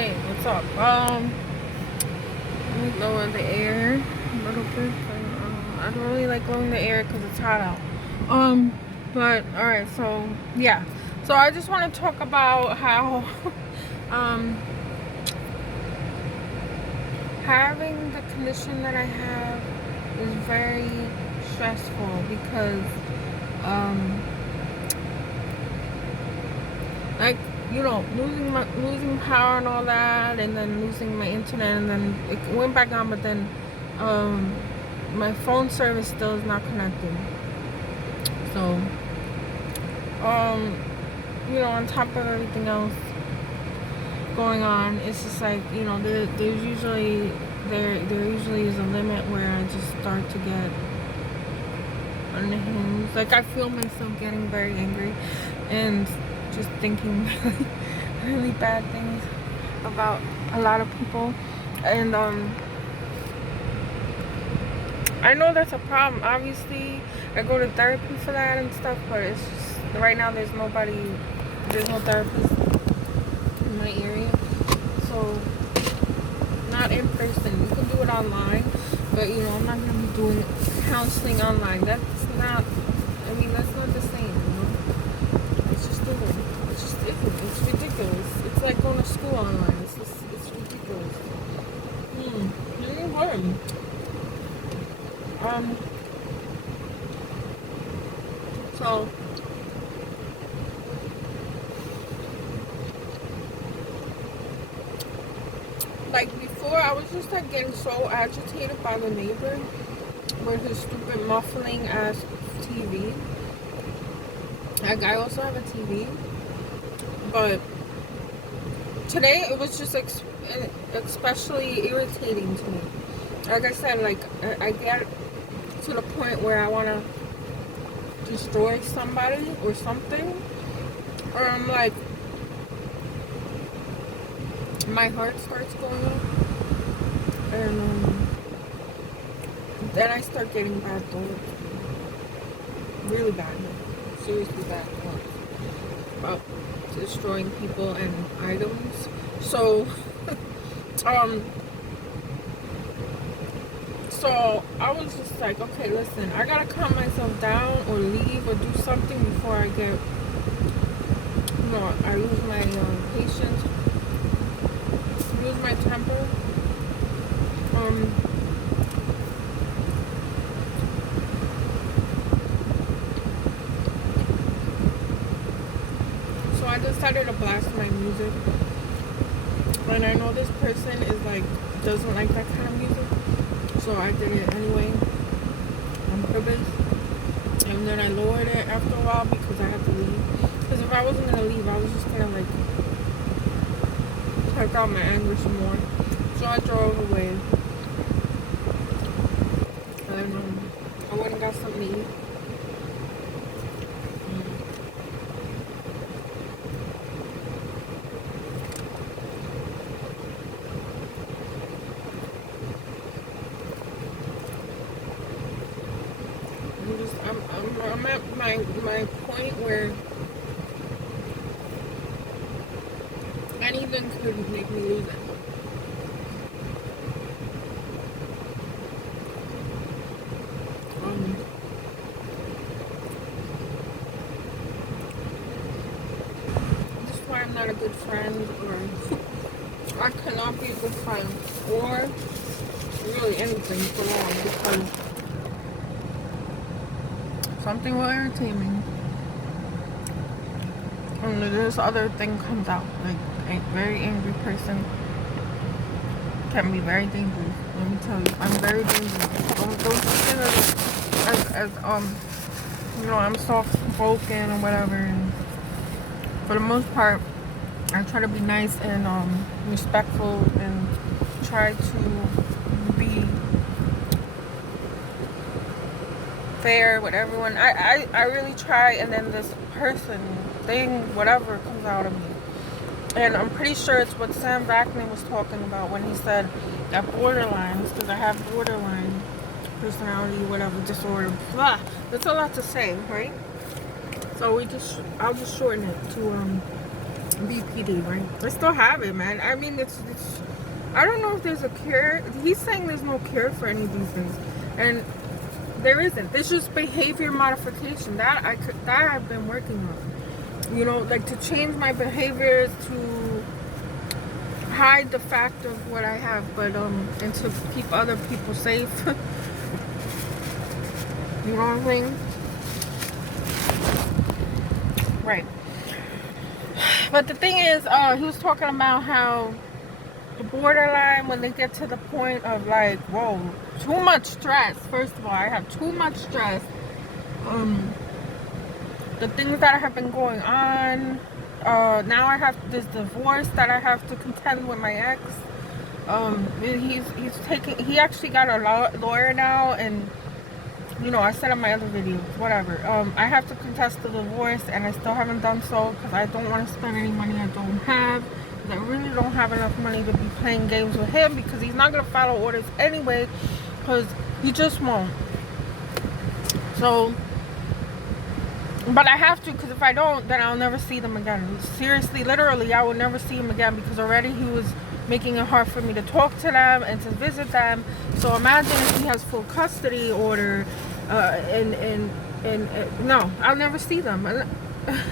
Hey, what's up? Let me lower the air a little bit. I don't really like lowering the air because it's hot out. But alright, so yeah. So I just want to talk about how having the condition that I have is very stressful because like, losing power and all that, and then losing my internet, and then it went back on, but then my phone service still is not connected. So on top of everything else going on, it's just like, there's usually there usually is a limit where I just start to get unhinged. Like, I feel myself getting very angry and just thinking really, really bad things about a lot of people. And I know that's a problem. Obviously, I go to therapy for that and stuff, but it's just right now there's no therapist in my area. So, not in person. You can do it online, but I'm not gonna be doing counseling online. That's not the same, It's just different. It's just different. It's ridiculous. It's like going to school online. It's ridiculous. It's hard. So like before, I was just like getting so agitated by the neighbor with his stupid muffling ass TV. Like, I also have a TV, but today it was just especially irritating to me. Like I said, like I get to the point where I want to destroy somebody or something, or I'm like, my heart starts going up, and then I start getting bad thoughts, really bad, seriously bad thoughts about destroying people and items. So so I was just like, okay, listen, I gotta calm myself down or leave or do something before I get, I lose my patience, lose my temper. So I decided to blast my music, and I know this person is like, doesn't like that kind of music, so I did it anyway on purpose. And then I lowered it after a while because I had to leave. Because if I wasn't gonna leave, I was just gonna like check out my anger some more. So I drove away, and I went and got something to eat. I'm at my point where anything could make me lose it. This is why I'm not a good friend, or I cannot be a good friend, or really anything for long, because something will irritate me, and this other thing comes out. Like, a very angry person can be very dangerous. Let me tell you, I'm very dangerous. Don't see it as I'm soft spoken or whatever. And for the most part, I try to be nice and respectful and try to be fair with everyone. I really try, and then this thing, whatever comes out of me. And I'm pretty sure it's what Sam Backman was talking about when he said that borderlines, because I have borderline personality, whatever, disorder, blah. That's a lot to say, right? So I'll just shorten it to BPD, right? I still have it, man. I mean, it's I don't know if there's a cure. He's saying there's no cure for any of these things, and there isn't. It's just behavior modification that I've been working on. You know, like to change my behaviors, to hide the fact of what I have, but and to keep other people safe. You know what I'm saying? Right. But the thing is, he was talking about how the borderline, when they get to the point of like, whoa, too much stress. First of all, I have too much stress. The things that have been going on. Now I have this divorce that I have to contend with my ex. He actually got a lawyer now, and you know, I said in my other videos, whatever. I have to contest the divorce, and I still haven't done so because I don't want to spend any money I don't have. I really don't have enough money to be playing games with him because he's not going to follow orders anyway, because he just won't. So, but I have to, because if I don't, then I'll never see them again. Seriously, literally, I will never see him again because already he was making it hard for me to talk to them and to visit them. So imagine if he has full custody order, no, I'll never see them.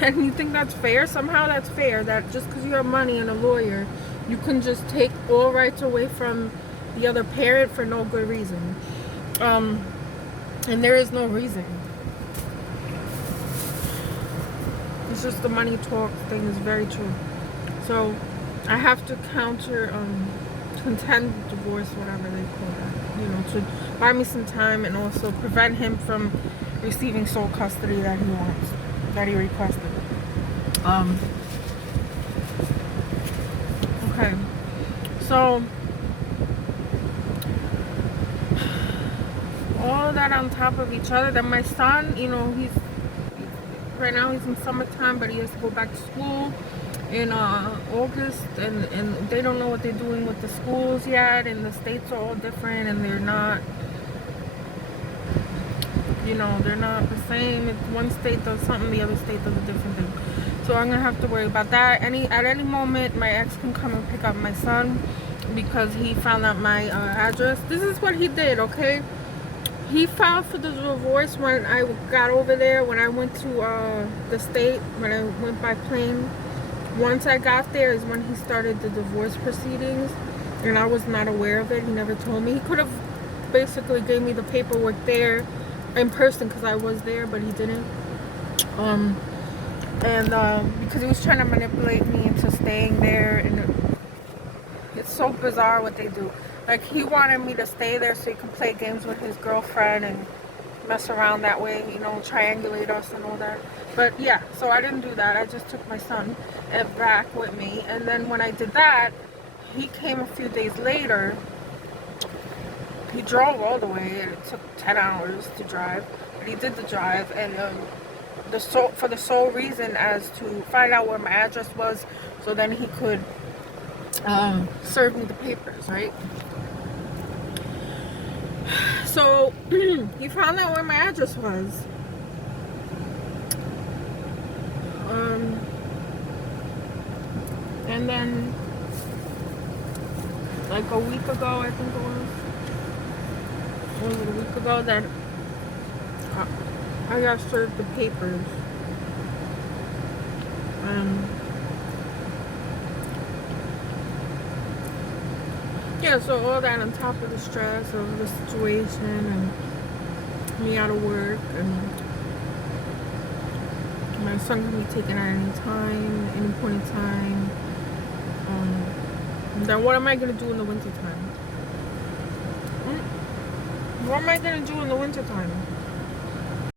And you think that's fair? Somehow that's fair, that just because you have money and a lawyer, you can just take all rights away from the other parent for no good reason. And there is no reason. It's just the money talk thing is very true. So I have to contend divorce, whatever they call that, you know, to buy me some time and also prevent him from receiving sole custody that he wants, that he requested. Okay, so all that on top of each other. Then my son, you know, right now he's in summertime, but he has to go back to school in August, and they don't know what they're doing with the schools yet, and the states are all different, and they're not, you know, they're not the same. If one state does something, the other state does a different thing. So I'm gonna have to worry about that. At any moment, my ex can come and pick up my son because he found out my address. This is what he did, okay? He filed for the divorce when I got over there, when I went to the state, when I went by plane. Once I got there is when he started the divorce proceedings, and I was not aware of it. He never told me. He could have basically gave me the paperwork there in person because I was there, but he didn't. Because he was trying to manipulate me into staying there, and it's so bizarre what they do. Like, he wanted me to stay there so he could play games with his girlfriend and mess around that way, you know, triangulate us and all that. But yeah, so I didn't do that. I just took my son back with me. And then when I did that, he came a few days later. He drove all the way, and it took 10 hours to drive. But he did the drive, and for the sole reason as to find out where my address was, so then he could serve me the papers, right? So he found out where my address was. And then like a week ago, I think it was a week ago, that I got served the papers. Yeah, so all that on top of the stress of the situation and me out of work, and my son can be taken at any time, any point in time. Then what am I gonna do in the winter time? What am I gonna do in the winter time?